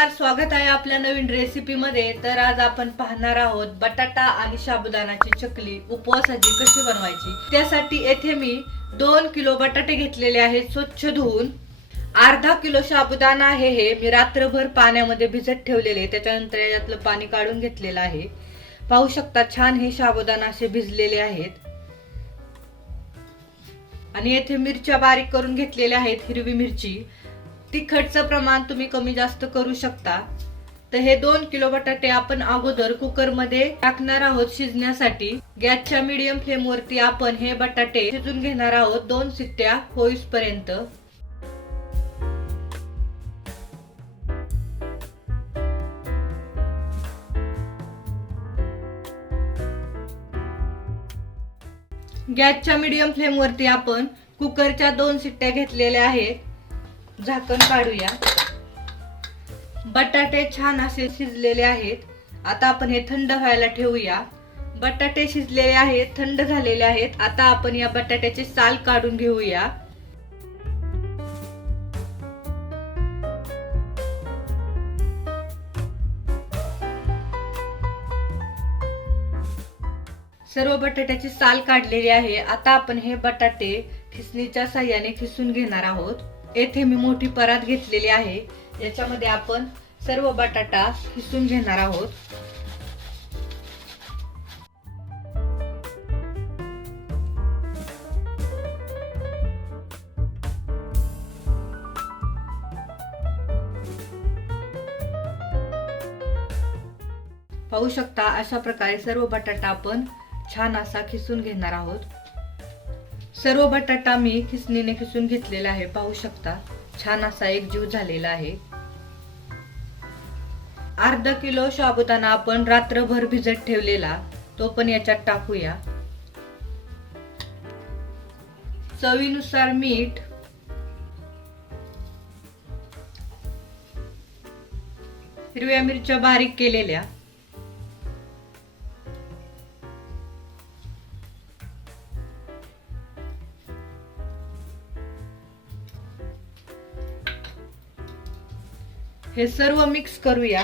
नमस्कार, स्वागत आहे आपल्या नवीन रेसिपी मध्ये। तर आज आपण पाहणार आहोत बटाटा आणि साबुदाणाची चकली उपवासाची कशी बनवायची। त्यासाठी येथे मी 2 किलो बटाटे घेतलेले आहेत स्वच्छ धुवून। अर्धा किलो साबुदाणा आहे, हे मी रात्रभर पाण्यामध्ये भिजत ठेवलेले, त्याच्यानंतर यातलं पाणी काढून घेतलेलं आहे। पाहू शकता छान हे साबुदाणा असे भिजलेले आहेत। आणि येथे मिरच्या बारीक करून घेतलेल्या आहेत, हिरवी मिरची। तिखटचं प्रमाण तुम्ही कमी जास्त करू शकता। तर हे 2 किलो बटाटे आपण अगोदर कुकर मध्ये टाकणार आहोत शिजण्यासाठी। गॅसच्या मीडियम फ्लेम वरती आपण हे बटाटे शिजून घेणार आहोत 2 शिट्ट्या होईपर्यंत। गॅसच्या मीडियम फ्लेम वरती आपण कुकरच्या 2 शिट्ट्या घेतलेल्या आहेत। झाकण काढूया। बटाटे छान असे शिजलेले आहेत। आता आपण हे थंड व्हायला ठेवूया। बटाटे शिजलेले आहेत, थंड झालेले आहेत। आता आपण या बटाट्याचे साल काढून घेऊया। सर्व बटाट्याची साल काढलेली आहे। आता आपण हे बटाटे खिसणीच्या साहाय्याने खिसून घेणार आहोत। येथे मी मोठी परात घेतलेली आहे, याच्यामध्ये आपण सर्व बटाटा खिसून घेणार आहोत। पाहू शकता अशा प्रकारे सर्व बटाटा आपण छान असा खिसून घेणार आहोत। सर्व बटाटा मी खिसणीने खिसून घेतलेला आहे। पाहू शकता छान असा एकजीव झालेला आहे। अर्धा किलो साबुदाणा आपण रात्रभर भिजत ठेवलेला, तो पण याच्यात टाकूया। चवीनुसार मीठ, हिरव्या मिरच्या बारीक केलेल्या, हे सर्व मिक्स करूया।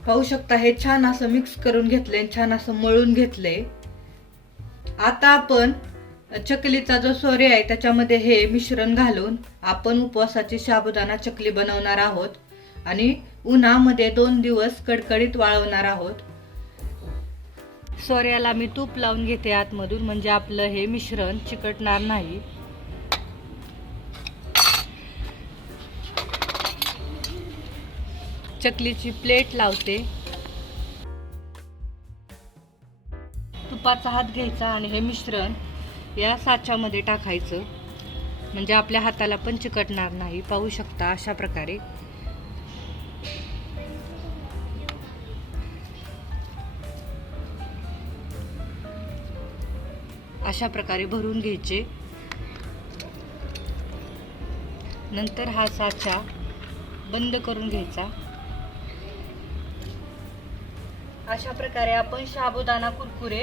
पाहू शकता हे छान असं मिक्स करून घेतलंय, छान असं मळून घेतलंय। आता आपण चकलीचा जो सोरे आहे त्याच्यामध्ये हे मिश्रण घालून आपण उपवासाची साबुदाणा चकली बनवणार आहोत आणि उन्हामध्ये 2 दिवस कडकडीत वाळवणार आहोत। सोऱ्याला मी तूप लावून घेते आतमधून, म्हणजे आपलं हे मिश्रण चिकटणार नाही। चकलीची प्लेट लावते। तुपाचा हात घ्यायचा आणि हे मिश्रण या साच्यामध्ये टाकायचं, म्हणजे आपल्या हाताला पण चिकटणार नाही। पाहू शकता अशा प्रकारे भरून घ्यायचे। नंतर हा साचा बंद करून घ्यायचा। अशा प्रकारे आपण साबुदाणा कुरकुरे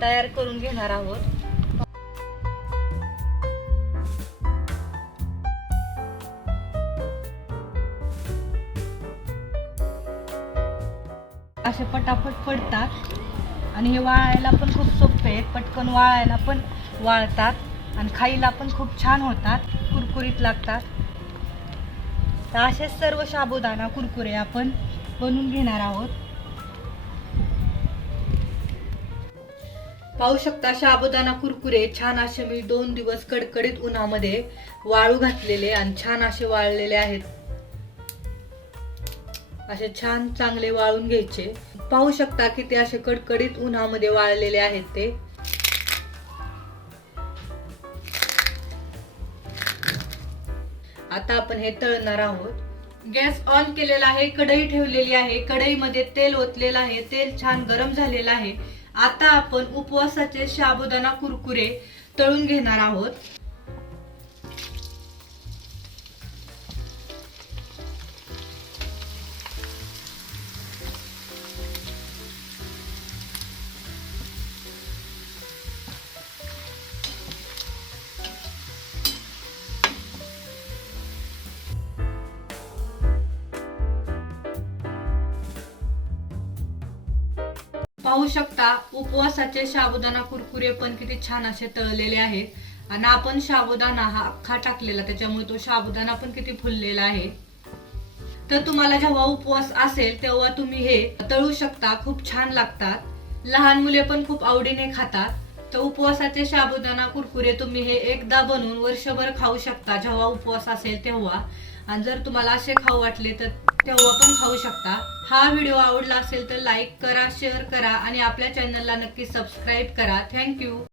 तयार करून घेणार आहोत। असे पटापट पडतात आणि हे वाळायला पण खूप सोपे आहेत, पटकन वाळायला पण वाळतात आणि खायला पण खूप छान होतात, कुरकुरीत लागतात। तर असे सर्व साबुदाणा कुरकुरे आपण बनवून घेणार आहोत। पाहू शकता साबुदाणा कुरकुरे छान असे मी 2 दिवस कडकडीत उन्हामध्ये वाळू घातलेले आणि छान असे वाळलेले आहेत। असे छान चांगले वाळून घ्यायचे। पाहू शकता की ते असे कडकडीत उन्हामध्ये वाळलेले आहेत ते। आता आपण हे तळणार आहोत। गॅस ऑन केलेला आहे, कढई ठेवलेली आहे, कढईमध्ये तेल ओतलेलं आहे, तेल छान गरम झालेलं आहे। आता आपण उपवासाचे साबुदाणा कुरकुरे तळून घेणार आहोत. पाहू शकता उपवासाचे साबुदाणा कुरकुरे पण किती छान असे तळलेले आहेत आणि आपण साबुदाणा हा अख्खा टाकलेला, त्याच्यामुळे तो साबुदाणा पण किती फुललेला आहे. तर तुम्हाला जेव्हा उपवास असेल तेव्हा तुम्ही हे तळू शकता, खूप छान लागतात. लहान मुले पण खूप आवडीने खातात. तर उपवासाचे साबुदाणा कुरकुरे तुम्ही हे एकदा बनवून वर्षभर खाऊ शकता, जेव्हा उपवास असेल तेव्हा. आणि जर तुम्हाला असे खाऊ वाटले तर तेव्हा पण खाऊ शकता. हा व्हिडिओ आवडला असेल तर लाईक करा, शेअर करा आणि आपल्या चॅनलला नक्की सबस्क्राईब करा. थँक्यू.